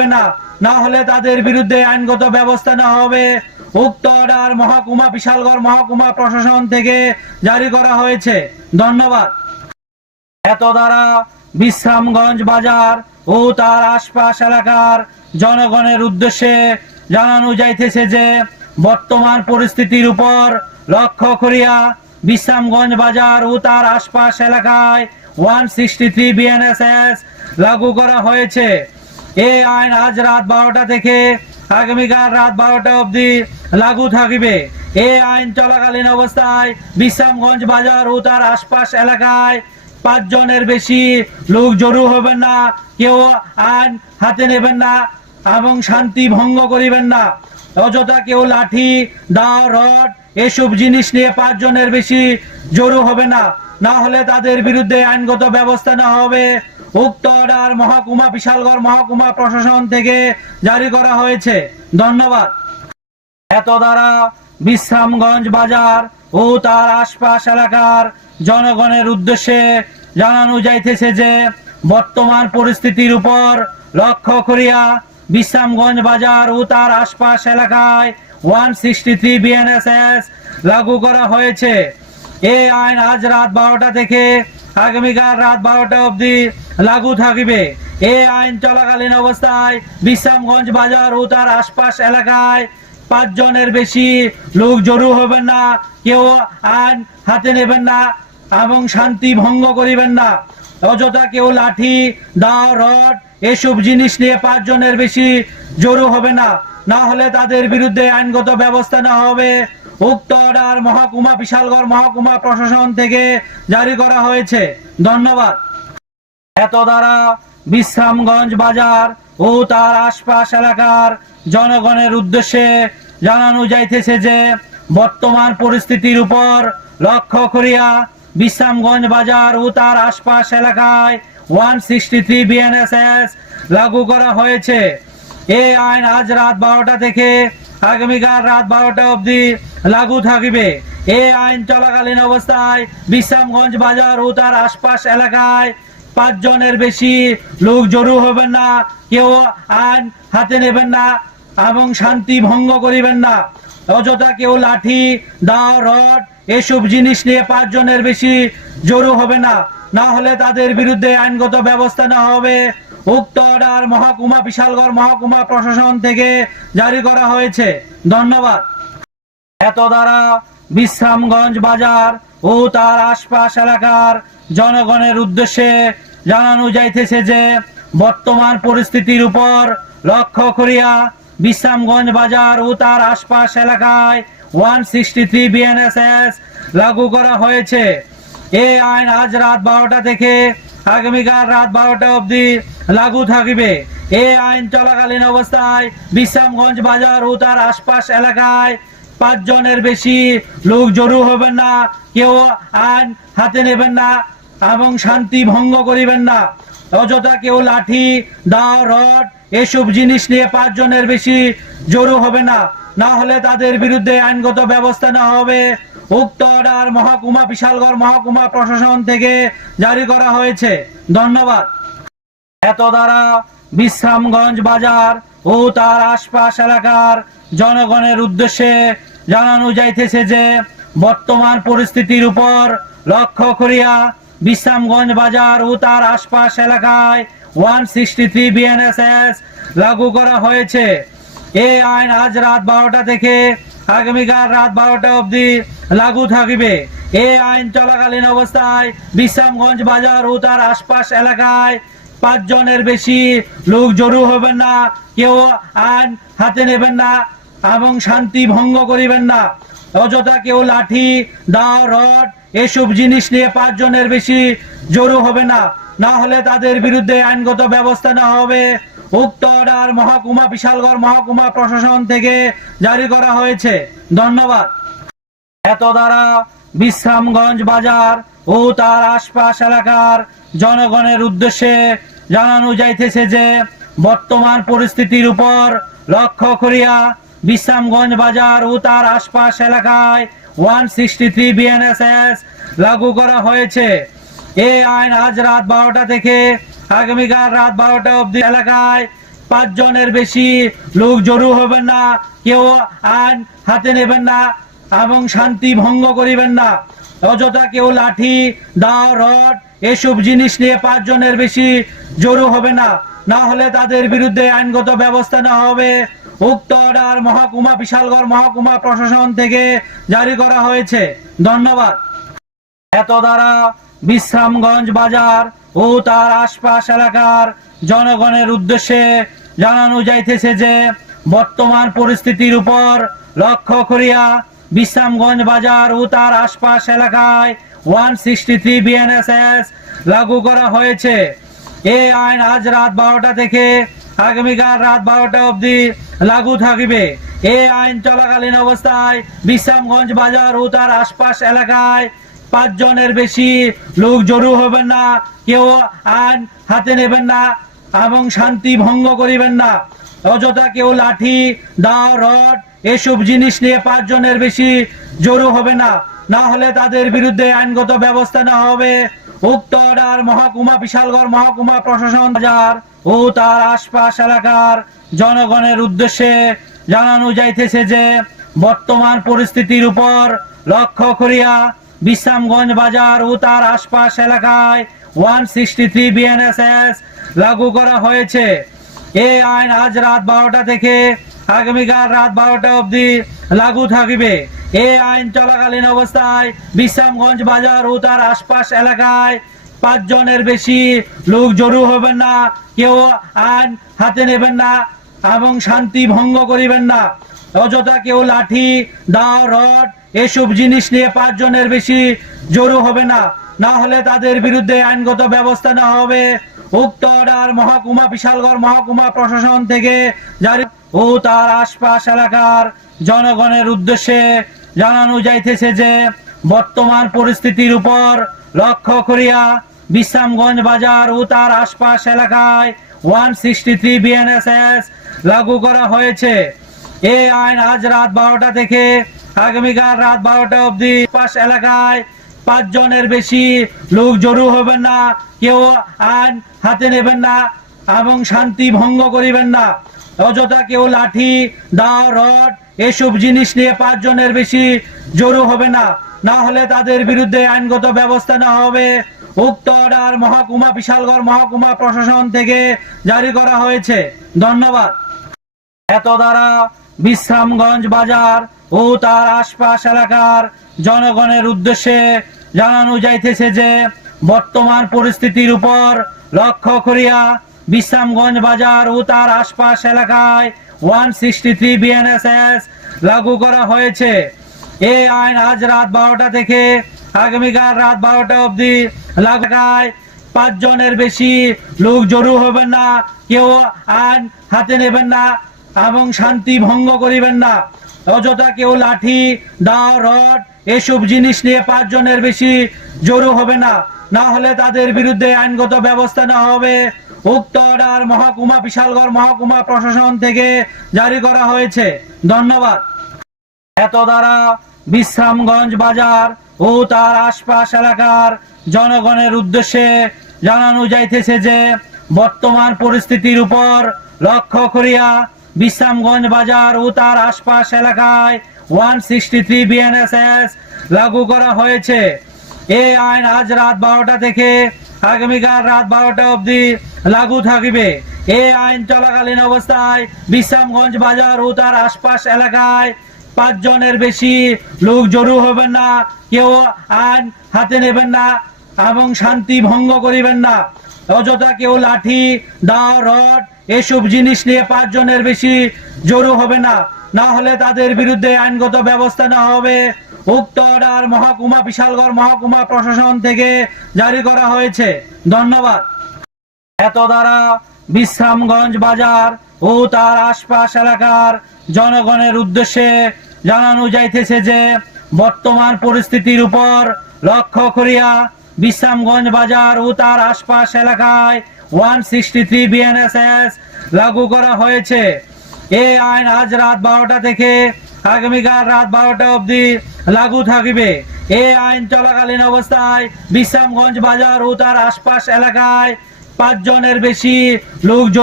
হবে না। না হলে তাদের বিরুদ্ধে আইনগত ব্যবস্থা নেওয়া হবে। উক্ত অর্ডার মহকুমা, বিশালগড় মহকুমা প্রশাসন থেকে জারি করা হয়েছে। ধন্যবাদ। এত দ্বারা বিশ্রামগঞ্জ বাজার ও তার আশপাশ এলাকার জনগণের উদ্দেশ্যে জানানো যাইতেছে যে, বর্তমান পরিস্থিতির উপর লক্ষ্য করিয়া বিশ্রামগঞ্জ বাজার ও তার আশপাশ এলাকায় ওয়ান সিক্সটি থ্রি বিএনএসএস লাগু করা হয়েছে। এই আইন আজ রাত বারোটা থেকে আগামীকাল রাত বারোটা অবধি লাগু থাকিবে। এই আইন চলাকালীন অবস্থায় বিশ্রামগঞ্জ বাজার ও তার আশপাশ এলাকায় পাঁচজনের বেশি লোক জড়ো হবেন না, কেউ আইন হাতে নেবেন না এবং শান্তি ভঙ্গ করিবেন না। অযথা কেউ লাঠি, দাও, রড এসব জিনিস নিয়ে পাঁচজনের বেশি জড়ু হবে না। না হলে তাদের বিরুদ্ধে আইনগত ব্যবস্থা নেওয়া হবে। উক্ত অর্ডার মহকুমা, বিশালগড় মহকুমা প্রশাসন থেকে জারি করা হয়েছে। ধন্যবাদ। এত দ্বারা বিশ্রামগঞ্জ বাজার ও তার আশপাশ এলাকার জনগণের উদ্দেশ্যে জানানো যাইতেছে যে, বর্তমান পরিস্থিতির উপর লক্ষ্য করিয়া বিশ্রামগঞ্জ বাজার ও তার আশপাশ এলাকায় ওয়ান সিক্সটি থ্রি বিএনএসএস লাগু করা হয়েছে। এই আইন আজ রাত বারোটা থেকে আগামীকাল রাত বারোটা অবধি লাগু থাকিবে। এই আইন চলাকালীন অবস্থায় বিশ্রামগঞ্জ বাজার ও তার আশপাশ এলাকায় পাঁচজনের বেশি লোক জড়ো হবেন না, কেউ আইন হাতে নেবেন না এবং শান্তি ভঙ্গ করিবেন না। অযথা কেউ লাঠি, দাও, রড এসব জিনিস নিয়ে পাঁচজনের বেশি জড়ো হবে না। না হলে তাদের বিরুদ্ধে আইনগত ব্যবস্থা নেওয়া হবে। উক্ত অর্ডার মহকুমা, বিশালগড় মহকুমা প্রশাসন থেকে জারি করা হয়েছে। ধন্যবাদ। এত দ্বারা বিশ্রামগঞ্জ বাজার ও তার আশপাশ এলাকার জনগণের উদ্দেশ্যে জানানো যাইতেছে যে, বর্তমান পরিস্থিতির উপর লক্ষ্য করিয়া বিশ্রামগঞ্জ বাজার ও তার আশপাশ এলাকায় ওয়ান সিক্সটি থ্রি বিএনএসএস লাগু করা হয়েছে। এই আইন আজ রাত বারোটা থেকে আগামীকাল রাত বারোটা অবধি লাগু থাকিবে। এই আইন চলাকালীন অবস্থায় বিশ্রামগঞ্জ বাজার ও তার আশপাশ এলাকায় পাঁচজনের বেশি লোক জড়ো হবেন না, কেউ আইন হাতে নেবেন না এবং শান্তি ভঙ্গ করিবেন না। অযথা কেউ লাঠি, দাও, রড এসব জিনিস নিয়ে পাঁচজনের বেশি জড়ো হবে না। না হলে তাদের বিরুদ্ধে আইনগত ব্যবস্থা নেওয়া হবে। উক্ত অর্ডার মহকুমা, বিশালগড় মহকুমা প্রশাসন থেকে জারি করা হয়েছে। ধন্যবাদ। এত দ্বারা বিশ্রামগঞ্জ বাজার ও তার আশপাশ এলাকার জনগণের উদ্দেশ্যে জানানো যাইতেছে যে, বর্তমান পরিস্থিতির উপর লক্ষ্য করিয়া বিশ্রামগঞ্জ বাজার ও তার আশপাশ এলাকায় ওয়ান সিক্সটি থ্রি বিএনএসএস লাগু করা হয়েছে। এই আইন আজ রাত বারোটা থেকে আগামীকাল রাত বারোটা অবধি লাগু থাকিবে। এই আইন চলাকালীন অবস্থায় বিশ্রামগঞ্জ বাজার ও তার আশপাশ এলাকায় পাঁচজনের বেশি লোক জড়ো হবেন না, কেউ আইন হাতে নেবেন না এবং শান্তি ভঙ্গ করিবেন না। অযথা কেউ লাঠি, দাও, রড এসব জিনিস নিয়ে পাঁচজনের বেশি জড়ো হবে না। না হলে তাদের বিরুদ্ধে আইনগত ব্যবস্থা নেওয়া হবে। উক্ত অর্ডার মহকুমা, বিশালগড় মহকুমা প্রশাসন থেকে জারি করা হয়েছে। ধন্যবাদ। এত দ্বারা বিশ্রামগঞ্জ বাজার ও তার আশপাশ এলাকার জনগণের উদ্দেশ্যে জানানো যাইতেছে যে, বর্তমান পরিস্থিতির উপর লক্ষ্য করিয়া বিশ্রামগঞ্জ বাজার ও তার আশপাশ এলাকায় ওয়ান সিক্সটি থ্রি বিএনএসএস লাগু করা হয়েছে। এই আইন আজ রাত বারোটা থেকে আগামীকাল রাত বারোটা অবধি লাগু থাকিবে। এই আইন চলাকালীন অবস্থায় বিশ্রামগঞ্জ বাজার ও তার আশপাশ এলাকায় পাঁচজনের বেশি লোক জড়ো হবেন না, কেউ আইন হাতে নেবেন না এবং শান্তি ভঙ্গ করিবেন না। অযথা কেউ লাঠি, দাও, রড এসব জিনিস নিয়ে পাঁচজনের বেশি জড়ো হবে না। না হলে তাদের বিরুদ্ধে আইনগত ব্যবস্থা নেওয়া হবে। উক্ত অর্ডার মহকুমা, বিশালগড় মহকুমা প্রশাসন থেকে জারি করা হয়েছে। ধন্যবাদ। এত দ্বারা বিশ্রামগঞ্জ বাজার ও তার আশপাশ এলাকার জনগণের উদ্দেশ্যে জানানো যাইতেছে যে, বর্তমান পরিস্থিতির উপর লক্ষ্য করিয়া বিশ্রামগঞ্জ বাজার ও তার আশপাশ এলাকায় ওয়ান সিক্সটি থ্রি বিএনএসএস লাগু করা হয়েছে। এই আইন আজ রাত বারোটা থেকে আগামীকাল রাত বারোটা অবধি এলাকায় পাঁচ জনের বেশি লোক জড়ো হবেন না, কেউ আইন হাতে নেবেন না এবং শান্তি ভঙ্গ করিবেন না। অযথা কেউ লাঠি, দাও, রড এসব জিনিস নিয়ে পাঁচ জনের বেশি জড়ো হবে না। না হলে তাদের বিরুদ্ধে আইনগত ব্যবস্থা নেওয়া হবে। উক্ত অর্ডার মহাকুমা, বিশালগড় মহাকুমা প্রশাসন থেকে জারি করা হয়েছে। ধন্যবাদ। এত দ্বারা বিশ্রামগঞ্জ বাজার ও তার আশপাশ এলাকার জনগণের উদ্দেশ্যে জানানো যাইতেছে যে, বর্তমান পরিস্থিতির উপর লক্ষ্য করিয়া বিশ্রামগঞ্জ বাজার ও তার আশপাশ এলাকায় ওয়ান সিক্সটি থ্রি বিএনএসএস লাগু করা হয়েছে। এই আইন আজ রাত বারোটা থেকে আগামীকাল রাত বারোটা অবধি লাগু থাকিবে। এই আইন চলাকালীন অবস্থায় বিশ্রামগঞ্জ বাজার ও তার আশপাশ এলাকায় পাঁচ জনের বেশি লোক জড়ো হবেন না, কেউ আইন হাতে নেবেন না এবং শান্তি ভঙ্গ করিবেন না। অযথা কেউ লাঠি, দাও, রড এসব জিনিস নিয়ে পাঁচ জনের বেশি জড়ো হবে না। না হলে তাদের বিরুদ্ধে আইনগত ব্যবস্থা নেওয়া হবে। উক্ত অর্ডার মহাকুমা, বিশালগড় মহাকুমা প্রশাসন বাজার ও তার আশপাশ এলাকার জনগণের উদ্দেশ্যে জানানো যাইতেছে যে, বর্তমান পরিস্থিতির উপর লক্ষ্য করিয়া বিশ্রামগঞ্জ বাজার ও তার আশপাশ এলাকায় ওয়ান সিক্সটি থ্রি বিএনএসএস লাগু করা হয়েছে। এই আইন আজ রাত বারোটা থেকে আগামীকাল রাত বারোটা অবধি লাগু থাকিবে। এই আইন চলাকালীন অবস্থায় বিশ্রামগঞ্জ বাজার ও তার আশপাশ এলাকায় পাঁচ জনের বেশি লোক জড়ো হবেন না, কেউ আইন হাতে নেবেন না এবং শান্তি ভঙ্গ করিবেন না। অযথা কেউ লাঠি, দাও, রড এসব জিনিস নিয়ে পাঁচ জনের বেশি জড়ো হবে না। না হলে তাদের বিরুদ্ধে আইনগত ব্যবস্থা নেওয়া হবে। উক্ত অর্ডার মহাকুমা, বিশালগড় মহাকুমা প্রশাসন থেকে জারি ও তার আশপাশ এলাকার জনগণের উদ্দেশ্যে জানানো যাইতেছে যে, বর্তমান পরিস্থিতির উপর লক্ষ্য করিয়া বিশ্রামগঞ্জ বাজার ও তার আশপাশ এলাকায় ওয়ান সিক্সটি থ্রি বিএনএসএস লাগু করা হয়েছে। এই আইন আজ রাত বারোটা থেকে আগামীকাল রাত বারোটা অবধি পাশ এলাকায় পাঁচ জনের বেশি লোক জড়ো হবেন না, কেউ আইন হাতে নেবেন না এবং শান্তি ভঙ্গ করিবেন না। অযথা কেউ লাঠি, দাও, রড এসব জিনিস নিয়ে পাঁচ জনের বেশি জড়ো হবে না। না হলে তাদের বিরুদ্ধে আইনগত ব্যবস্থা নেওয়া হবে। উক্ত অর্ডার মহাকুমা, বিশালগড় মহাকুমা প্রশাসন থেকে জারি করা হয়েছে। ধন্যবাদ। এত দ্বারা বিশ্রামগঞ্জ বাজার ও তার আশপাশ এলাকার জনগণের উদ্দেশ্যে জানানো যাইতেছে যে, বর্তমান পরিস্থিতির উপর লক্ষ্য করিয়া বিশ্রামগঞ্জ বাজার ও তার আশপাশ এলাকায় ওয়ান সিক্সটি থ্রি বিএনএসএস লাগু করা হয়েছে। এই আইন আজ রাত বারোটা থেকে আগামীকাল রাত বারোটা অবধি লাগায় পাঁচ জনের বেশি লোক জড়ো হবেন না, কেউ আইন হাতে নেবেন না এবং শান্তি ভঙ্গ করিবেন না। অযথা কেউ লাঠি, দাও, রড এসব জিনিস নিয়ে পাঁচ জনের বেশি জড়ো হবে না। না হলে তাদের বিরুদ্ধে আইনগত ব্যবস্থা নেওয়া হবে। উক্ত অর্ডার মহাকুমা, বিশালগড় মহাকুমা প্রশাসন থেকে জারি করা হয়েছে। ধন্যবাদ। এত দ্বারা বিশ্রামগঞ্জ বাজার ও তার আশপাশ এলাকার জনগণের উদ্দেশ্যে জানানো যাইতেছে যে, বর্তমান পরিস্থিতির উপর লক্ষ্য করিয়া বিশ্রামগঞ্জ বাজার ও তার আশপাশ এলাকায় ওয়ান সিক্সটি থ্রি বিএনএসএস লাগু করা হয়েছে। এই আইন আজ রাত বারোটা থেকে আগামীকাল রাত বারোটা অবধি লাগু থাকিবে। এই আইন চলাকালীন অবস্থায় বিশ্রামগঞ্জ বাজার ও তার আশপাশ এলাকায় পাঁচ জনের বেশি লোক জড়ো হবেন না, কেউ আইন হাতে নেবেন না এবং শান্তি ভঙ্গ করিবেন না। অযথা কেউ লাঠি, দাও, রড, এসব জিনিস নিয়ে পাঁচ জনের বেশি জড়ো হবে না। না হলে তাদের বিরুদ্ধে আইনগত ব্যবস্থা নেওয়া হবে। উক্ত অর্ডার মহাকুমা বিশালগড় মহাকুমা প্রশাসন থেকে জারি করা হয়েছে। ধন্যবাদ। এত দ্বারা বিশ্রামগঞ্জ বাজার ও তার আশপাশ এলাকার জনগণের উদ্দেশ্যে জানানো যাইতেছে যে, বর্তমান পরিস্থিতির উপর লক্ষ্য করিয়া বিশ্রামগঞ্জ বাজার ও তার আশপাশ এলাকায় ওয়ান সিক্সটি থ্রি বিএনএসএস লাগু করা হয়েছে। এই আইন আজ রাত বারোটা থেকে আগামীকাল রাত বারোটা অবধি লাগু থাকবে। এই আইন চলাকালীন অবস্থায় বিশ্রামগঞ্জ বাজার ও তার আশপাশ এলাকায় পাঁচজনের বেশি লোক জড়ো